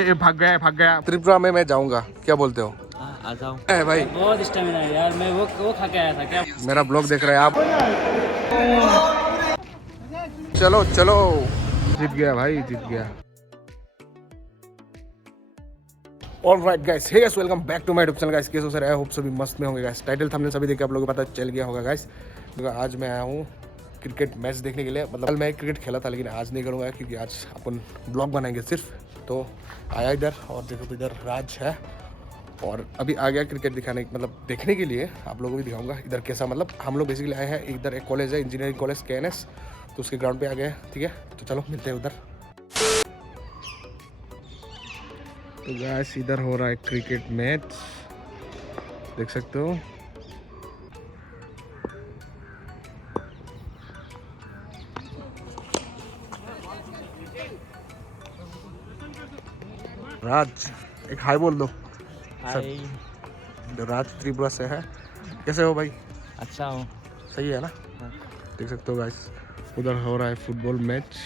ये भाग गया। त्रिपुरा में मैं जाऊंगा, क्या बोलते हो? आ जाओ भाई बहुत स्टेमिना है यार, मैं वो खा के आया था क्या। मेरा ब्लॉग देख रहे हैं आप? चलो चलो, जीत गया भाई, जीत गया। All right guys, hey guys, welcome back to my YouTube channel guys. कैसे हो सर? आई होप सभी मस्त में होंगे गाइस। टाइटल थंबनेल सभी देख के आप लोगों को पता चल गया होगा गाइस। आज मैं आया हूँ क्रिकेट मैच देखने के लिए। मतलब कल मैं क्रिकेट खेला था लेकिन आज नहीं करूँगा क्योंकि आज अपन ब्लॉग बनाएंगे सिर्फ। तो आया इधर और देखो तो इधर राज है और अभी आ गया क्रिकेट दिखाने, मतलब देखने के लिए। आप लोगों को भी दिखाऊंगा इधर कैसा, मतलब हम लोग बेसिकली आए हैं। इधर एक कॉलेज है, इंजीनियरिंग कॉलेज KNS, तो उसके ग्राउंड पे आ गए। ठीक है, तो चलो मिलते हैं उधर। तो गाइस इधर हो रहा है क्रिकेट मैच, देख सकते हो। राज एक हाय बोल दो। हाय, राज त्रिपुरा से है। कैसे हो भाई? अच्छा हूँ। सही है ना? हाँ। देख सकते हो गाइस, उधर हो रहा है फुटबॉल मैच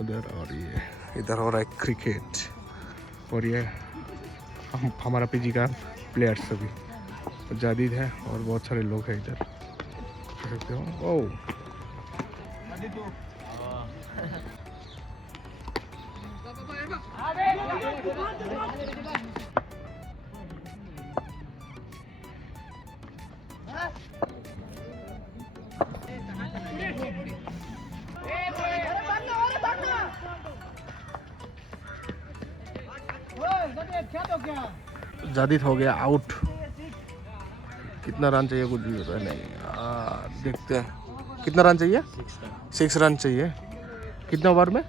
उधर, और ये इधर हो रहा है क्रिकेट। और ये हमारा PG का प्लेयर्स सभी जादीद है और बहुत सारे लोग हैं इधर, देख सकते हो। ओह जादीद हो गया आउट। कितना रन चाहिए? कुछ भी पता नहीं, देखते हैं कितना रन चाहिए। 6 रन चाहिए। कितना ओवर में?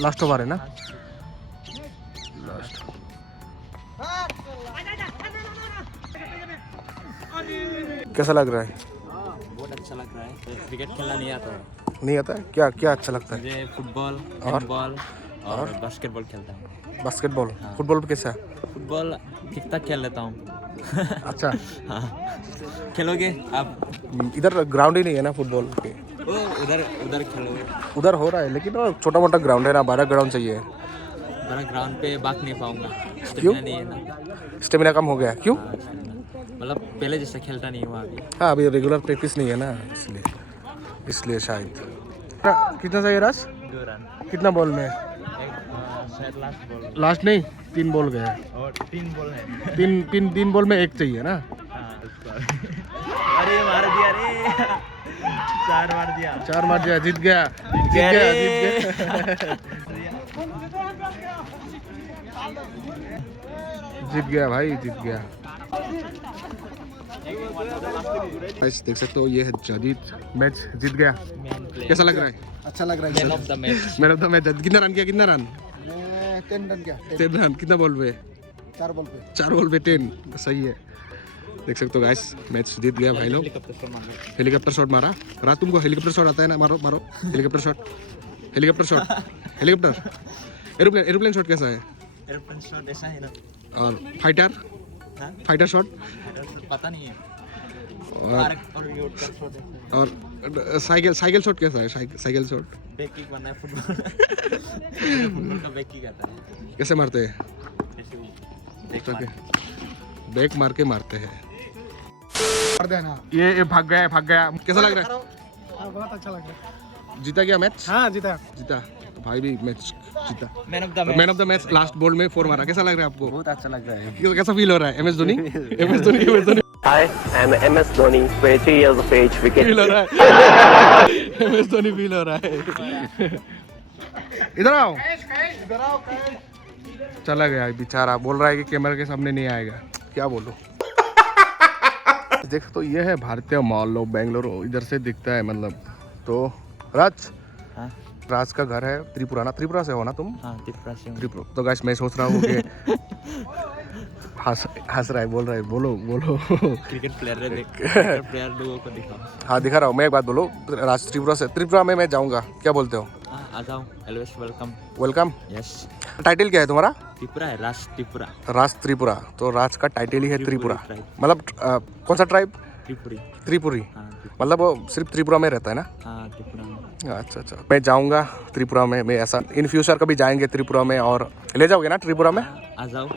लास्ट ओवर है ना? लास्ट। कैसा लग रहा है? बहुत अच्छा लग रहा है। क्रिकेट खेलना नहीं आता है। नहीं आता है? क्या क्या अच्छा लगता है? मुझे फुटबॉल, और? हैंडबॉल और बास्केटबॉल खेलता हूँ। बास्केटबॉल? हाँ। फुटबॉल पे कैसा है? फुटबॉल ठीक ठाक खेल लेता हूँ। अच्छा। हाँ, खेलोगे आप? इधर ग्राउंड ही नहीं है ना फुटबॉल के। वो उधर खेलोगे। उधर हो रहा है लेकिन वो छोटा मोटा ग्राउंड है ना, बड़ा ग्राउंड चाहिए। बड़ा ग्राउंड पे भाग नहीं पाऊंगा, क्यों? स्टेमिना नहीं है ना। स्टेमिना कम हो गया? क्यों? हाँ, मतलब पहले जैसा खेलता नहीं हुआ अभी। हाँ, अभी रेगुलर प्रैक्टिस नहीं है ना, इसलिए शायद। कितना चाहिए राज? 2 रन। कितना बॉल में? शायद लास्ट बॉल। लास्ट नहीं, 3 बॉल गए। और 3 बॉल है। तीन बॉल में 1 चाहिए ना? हाँ, अरे मार दिया रे। 4 मार दिया। 4 मार दिया, जीत गया। जीत गया भाई, जीत गया। देख सकते हो, ये है जादीद, मैच जीत गया। कैसा लग रहा है? अच्छा लग रहा है। Man of the match. Man of the match. कितना रन किया? कितना रन? 10 रन क्या? 10 रन। कितना बॉल पे? 4 बॉल पे। 4 बॉल पे 10, सही है। देख सकते हो गाइस, मैच जीत गया भाई लोग। हेलीकॉप्टर शॉट मारा। रात तुमको हेलीकॉप्टर शॉट आता है ना? मारो मारो helicopter shot. Helicopter. Aeroplane shot कैसा है? एरोप्लेन शॉट ऐसा है ना। और फाइटर शॉट पता नहीं है। और साइकिल शॉट कैसा है? साइकिल शॉट बैक किक बनना है फुटबॉल। फुटबॉल का बैक किक आता है। कैसे मारते हैं? ऐसे ही बैक मार के मारते हैं। कर देना। ये भाग गया। कैसा लग रहा है? बहुत अच्छा लग रहा है। जीता क्या मैच? हाँ, जीता। तो भाई भी मैच जीता। Man of the match last ball में 4 मारा। कैसा लग रहा है आपको? बहुत अच्छा लग रहा है। कैसा फील हो रहा है? MS Dhoni Hi, I'm MS Dhoni, 20 years of age, wicket. Feel हो रहा है। MS धोनी फील हो रहा है। इधर आओ। चला गया बेचारा, बोल रहा है कि कैमरा के सामने नहीं आएगा। क्या बोलूं? देखो तो ये है भारतीय मॉल, बेंगलुरु इधर से दिखता है, मतलब। तो राज, हाँ? राज का घर है त्रिपुरा ना? त्रिपुरा से हो ना तुम? हाँ, त्रिपुरा। तो गाइस मैं सोच रहा हूँ कि हंस रहा है, बोल रहा है, बोलो। क्रिकेट प्लेयर है, प्लेयर लोगों को दिखाओ। हाँ दिखा रहा हूँ मैं। एक बात बोलो, राज त्रिपुरा से, त्रिपुरा में मैं जाऊँगा, क्या बोलते हो? हाँ, आ जाओ। Always welcome. यस। टाइटल क्या है तुम्हारा? त्रिपुरा है, राज त्रिपुरा। राज त्रिपुरा। तो राज का टाइटल ही है त्रिपुरा। tribe। मतलब कौन सा ट्राइब? त्रिपुरी। त्रिपुरी, हाँ मतलब वो सिर्फ त्रिपुरा में रहता है ना? हाँ त्रिपुरा में। अच्छा अच्छा, मैं जाऊंगा त्रिपुरा में, मैं ऐसा इन फ्यूचर कभी जाएंगे त्रिपुरा में, और ले जाओगे ना त्रिपुरा में? आ जाओ,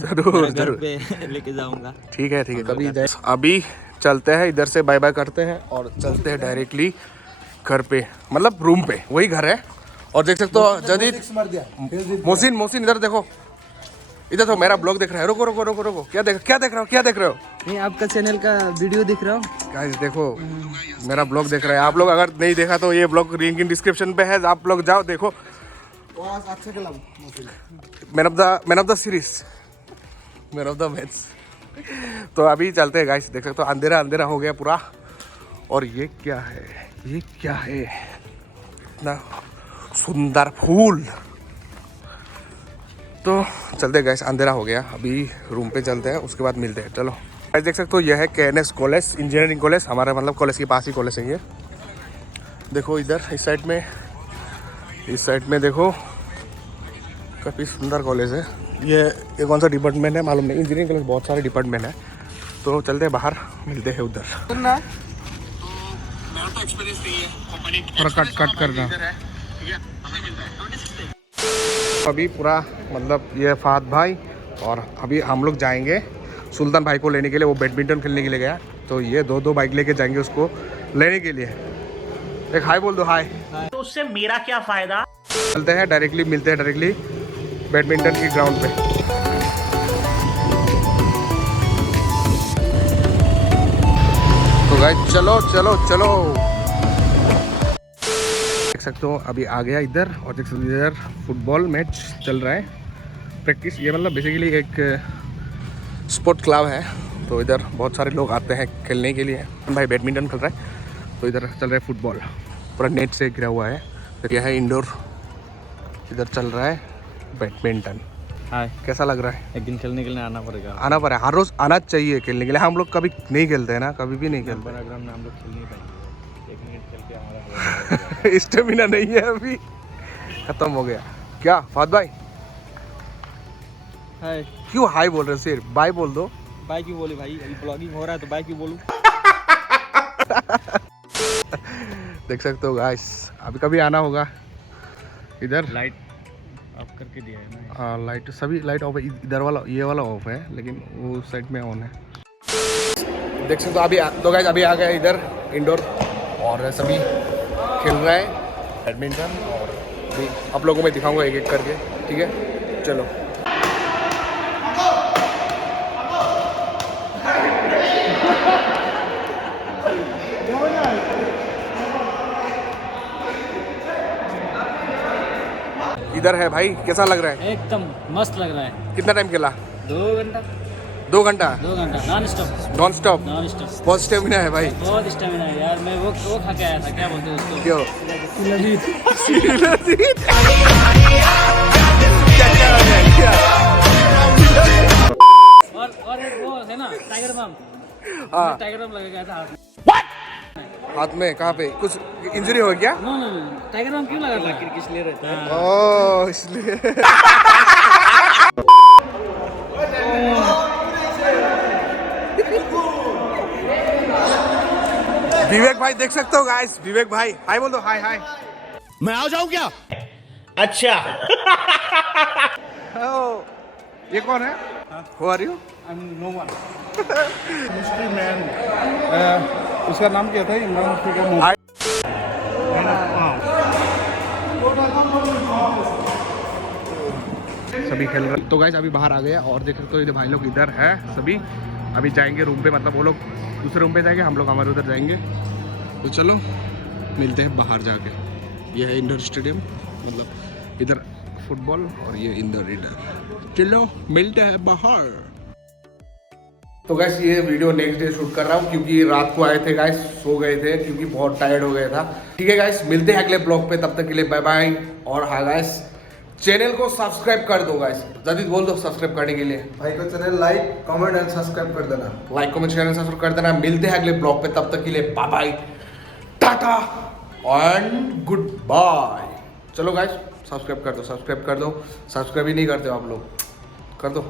जरूर घर जरूर, पे लेके जाऊंगा। ठीक है कभी जाए। अभी चलते हैं इधर से, बाय बाय करते हैं और चलते हैं डायरेक्टली घर पे, मतलब रूम पे, वही घर है। और देख सकते हो जदीद, मोहसिन इधर देखो, इधर तो मेरा ब्लॉग देख रहा है। रुको रुको रुको रुको, क्या देख रहे हो? नहीं, आपका चैनल का वीडियो दिख रहा हूँ। गाइस देखो, मेरा ब्लॉग देख रहे हैं आप लोग। अगर नहीं देखा तो ये ब्लॉग लिंक इन डिस्क्रिप्शन पे है, आप लोग जाओ देखो। Man of the series, man of the match. तो अभी चलते हैं गाइस, देख सकते हो अंधेरा हो गया पूरा। और ये क्या है इतना सुंदर फूल। तो चलते हैं गाइस, अंधेरा हो गया, अभी रूम पे चलते हैं, उसके बाद मिलते हैं। चलो गाइस, देख सकते हो यह है KNS कॉलेज, इंजीनियरिंग कॉलेज, हमारा मतलब कॉलेज के पास ही कॉलेज है ये। देखो इधर इस साइड में देखो, काफ़ी सुंदर कॉलेज है ये कौन सा डिपार्टमेंट है मालूम नहीं, इंजीनियरिंग कॉलेज बहुत सारे डिपार्टमेंट है। तो चलते हैं बाहर, मिलते हैं उधर। मेरा तो एक्सपीरियंस नहीं है, थोड़ा कट करना। अभी पूरा मतलब ये फहद भाई, और अभी हम लोग जाएंगे सुल्तान भाई को लेने के लिए, वो बैडमिंटन खेलने के लिए गया। तो ये दो बाइक लेके जाएंगे उसको लेने के लिए। एक हाय बोल दो, हाय। तो उससे मेरा क्या फायदा? चलते हैं डायरेक्टली, मिलते हैं डायरेक्टली बैडमिंटन की ग्राउंड पे। तो गाइस चलो देख सकते हो अभी आ गया इधर, और देख सकते हो इधर फुटबॉल मैच चल रहा है, प्रैक्टिस। ये मतलब बेसिकली एक स्पोर्ट क्लब है, तो इधर बहुत सारे लोग आते हैं खेलने के लिए। भाई बैडमिंटन खेल रहा है, तो इधर चल रहा है फुटबॉल, पूरा नेट से घिरा हुआ है। तो यह है इंडोर, इधर चल रहा है बैडमिंटन। हाय, कैसा लग रहा है? एक दिन खेलने के लिए आना पड़ेगा। आना पड़ा, हर रोज आना चाहिए खेलने के लिए। हम लोग कभी नहीं खेलते हैं ना, कभी भी नहीं खेलते। बड़ा ग्राउंड में हम लोग खेल नहीं पाएंगे, 1 मिनट खेल के हमारा स्टेमिना नहीं है, अभी खत्म हो गया। क्या फहद भाई, हाय, क्यों हाय बोल रहे हो? सिर्फ बाय बोल दो। बाय क्यों बोले भाई, अभी ब्लॉगिंग हो रहा है तो बाय क्यों बोलूं? देख सकते हो गाइस, अभी कभी आना होगा इधर। लाइट ऑफ करके दिया है ना। हाँ, लाइट सभी लाइट ऑफ है, इधर वाला ये वाला ऑफ है, लेकिन वो साइड में ऑन है। देख सकते हो अभी तो गाइस अभी आ गए इधर इंडोर, और सभी खेल रहे हैं बैडमिंटन। और भी आप लोगों में दिखाऊंगा एक एक करके, ठीक है? चलो इधर है भाई, कैसा लग रहा है? एकदम मस्त लग रहा है। कितना टाइम खेला? 2 घंटा 2 घंटा नॉन स्टॉप नॉन स्टॉप। बहुत स्टेमिना है भाई। बहुत स्टेमिना है यार। मैं वो खा के आया था, क्या बोलते हैं उसको? क्यों? और एक वो है ना टाइगर बम। हाँ, टाइगर बम लगा गया था हाथ में। हाथ में कहाँ पे? कुछ इंजरी हो गया? नो टाइगर बम क्यों लगा था? इसलिए रहता है। ओह, इसलिए। विवेक भाई देख सकते हो गाइस, विवेक भाई हाय बोल दो। हाय हाय। मैं आ जाऊं क्या? अच्छा। ये कौन है? Who are you? Mystery man, उसका नाम क्या था? इमरान हाशमी का मूवी। सभी खेल रहे। तो गाइस अभी बाहर आ गया, और देख सकते हो ये भाई लोग इधर है सभी। अभी जाएंगे रूम पे, मतलब वो लोग दूसरे रूम पे जाएंगे, हम लोग हमारे उधर जाएंगे। तो चलो मिलते हैं बाहर जाके। ये है इंडोर स्टेडियम, मतलब इधर फुटबॉल, और ये इंडोर इधर। चलो मिलते हैं बाहर। तो गाइस ये वीडियो नेक्स्ट डे शूट कर रहा हूँ, क्योंकि रात को आए थे गाइस, सो गए थे क्योंकि बहुत टायर्ड हो गया था। ठीक है गाइस, मिलते हैं अगले ब्लॉग पे, तब तक के लिए बाय बाय। और हाँ गाइस, चैनल को सब्सक्राइब कर दो गाइस। जल्दी बोल दो सब्सक्राइब करने के लिए। भाई को channel like comment and subscribe कर देना। लाइक कमेंट चैनल सब्सक्राइब कर देना। मिलते हैं अगले ब्लॉग पे, तब तक के लिए bye bye, tata and goodbye. चलो गाइस सब्सक्राइब कर दो, सब्सक्राइब ही नहीं करते हो आप लोग, कर दो।